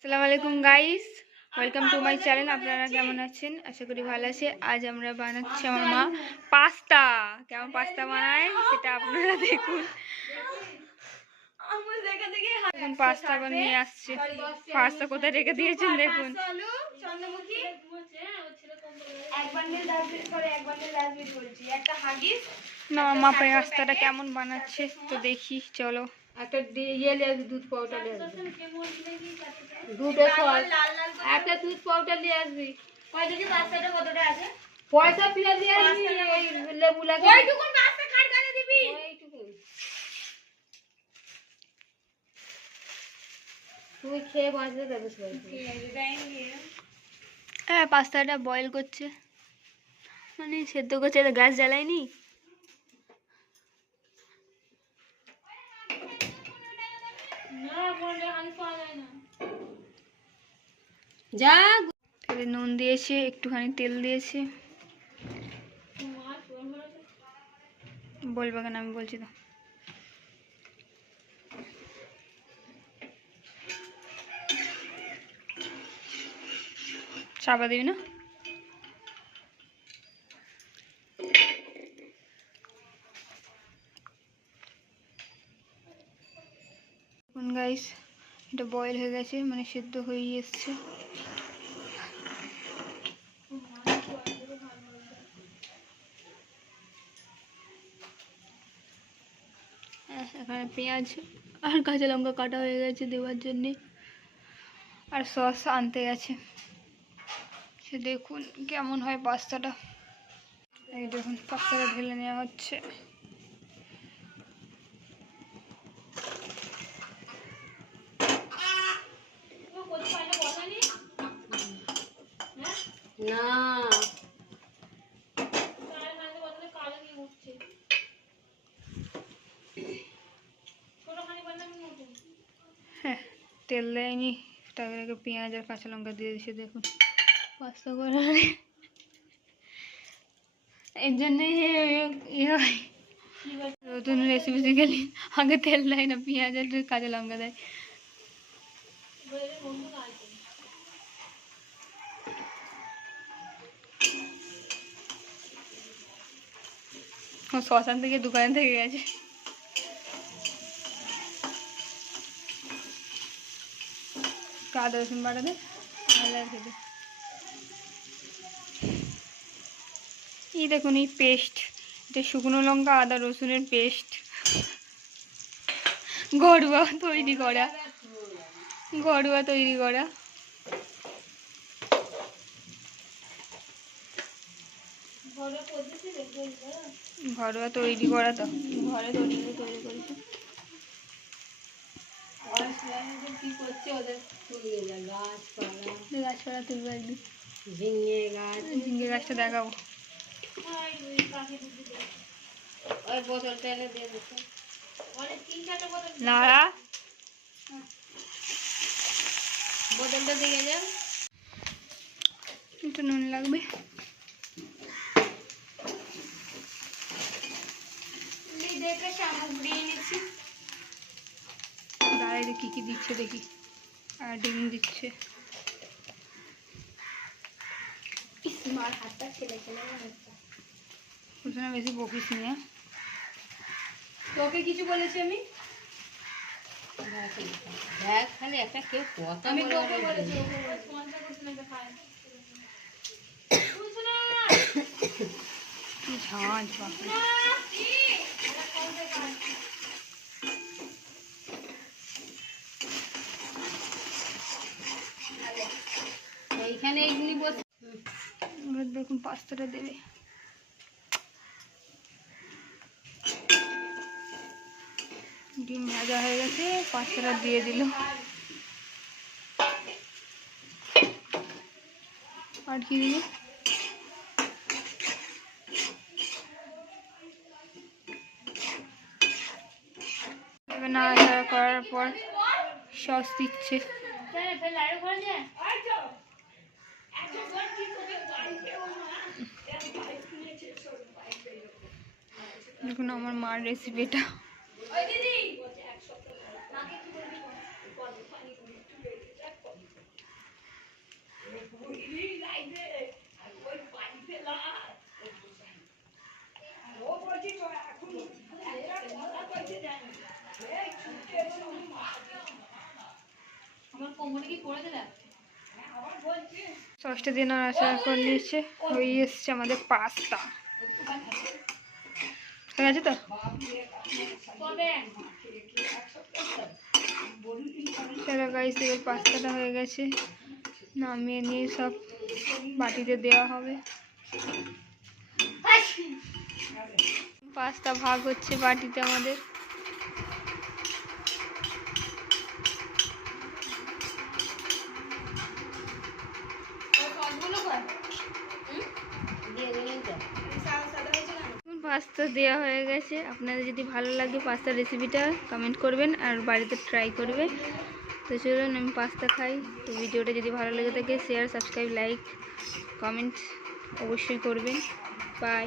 আসসালামু আলাইকুম guys, welcome to my channel. আপনারা কেমন আছেন? আশা করি ভালো আছে। আজ আমরা বানাচ্ছি আমার মা পাস্তা। কেমন পাস্তা বানায় সেটা আপনারা দেখুন। এখন পাস্তা বানিয়ে আসছে। পাস্তা কোথায় রেখে দিয়েছেন দেখুন। না মা পাস্তাটা কেমন বানাচ্ছে তো দেখি, চলো। একটা ইয়ে নিয়ে আসবি, দুধ পাউডার নিয়ে আসবি, দুটো সস, একটা দুধ পাউডার নিয়ে আসবি। পয়সা ফিরে দিয়ে আসবি। ওই লেবু লাগে তুই খেয়ে বাঁচতে দেবে সবাইকে। হ্যাঁ, পাস্তাটা বয়েল করছে, মানে সেদ্ধ করছে। গ্যাস জ্বালায়নি। যা তাহলে নুন দিয়েছে, একটুখানি তেল দিয়েছে। বলবে কেন, আমি বলছি তো। চাপা দিবি না? গাইস, এটা বয়েল হয়ে গেছে, মানে সেদ্ধ হয়ে এসছে। এখানে পেঁয়াজ আর কাঁচা লঙ্কা কাটা হয়ে গেছে দেওয়ার জন্যে, আর সস আনতে গেছে। সে দেখুন কেমন হয় পাস্তাটা। এই দেখুন পাস্তাটা ঢেলে নেওয়া হচ্ছে। না, হ্যাঁ, তেল দেয়নি, তারপরে পেঁয়াজ আর কাঁচা লঙ্কা দিয়ে দিয়েছে। দেখুন পাস্তা করার এর জন্য নতুন রেসিপি শিখেলি, আগে তেল দেয় না, পেঁয়াজ আর কাঁচা লঙ্কা দেয়। শ্মশান থেকে দোকান থেকে গেছে। আদা রসুন বাটা দে, ভালো খেতে। এই দেখুন এই পেস্ট, এটা শুকনো লঙ্কা আদা রসুনের পেস্ট, ঘরোয়া তৈরি করা, ঘরোয়া তৈরি করা। ঘরোয়া তৈরি করা তো, ঘরে তৈরি করেছে। কি করছে ওদের গাছপালা তুলবো একদিন, ঝিঙে গাছ, ঝিঙ্গে গাছটা দেখাবো। ওই বোতলটা এনে দিয়ে দিতে। নাড়া বোতলটা দিয়ে যাও। একটু নুন লাগবে। দেখে সামগ্রী এনেছি। দাঁড়াই কি কি দিচ্ছে দেখি। আর ডিম দিচ্ছে। মার হাতটা ছেলে ছেলে হচ্ছে। ওখানে বেশি বকিস নিয়ে। তোকে কিছু বলেছি আমি? দেখ খালি একটা কেউ কথা আমি তোকে বলেছি, কি ঝাঁঝ বাপরে। এইখানে এইগুলি বসে। এবার দেখুন পাস্তাটা দেবে। ডিম ভাজা হয়ে গেছে, পাস্তাটা দিয়ে দিল। আর কি দিল? এবার নাড়াচাড়া করার পর সস দিচ্ছে। দেখুন আমার মার রেসিপিটা। সসটা দিয়ে নাড়াচাড়া করে নিয়েছে, হয়ে এসছে আমাদের পাস্তা। ঠিক আছে তো, চলো গাইস, এবার পাস্তাটা হয়ে গেছে, নামিয়ে নিয়ে সব বাটিতে দেওয়া হবে। পাস্তা ভাগ হচ্ছে বাটিতে আমাদের। পাস্তা দেওয়া হয়ে গেছে। আপনাদের যদি ভালো লাগে পাস্তার রেসিপিটা কমেন্ট করবেন আর বাড়িতে ট্রাই করবে। তো চলুন আমি পাস্তা খাই। তো ভিডিওটা যদি ভালো লেগে থাকে শেয়ার, সাবস্ক্রাইব, লাইক, কমেন্ট অবশ্যই করবেন। বাই।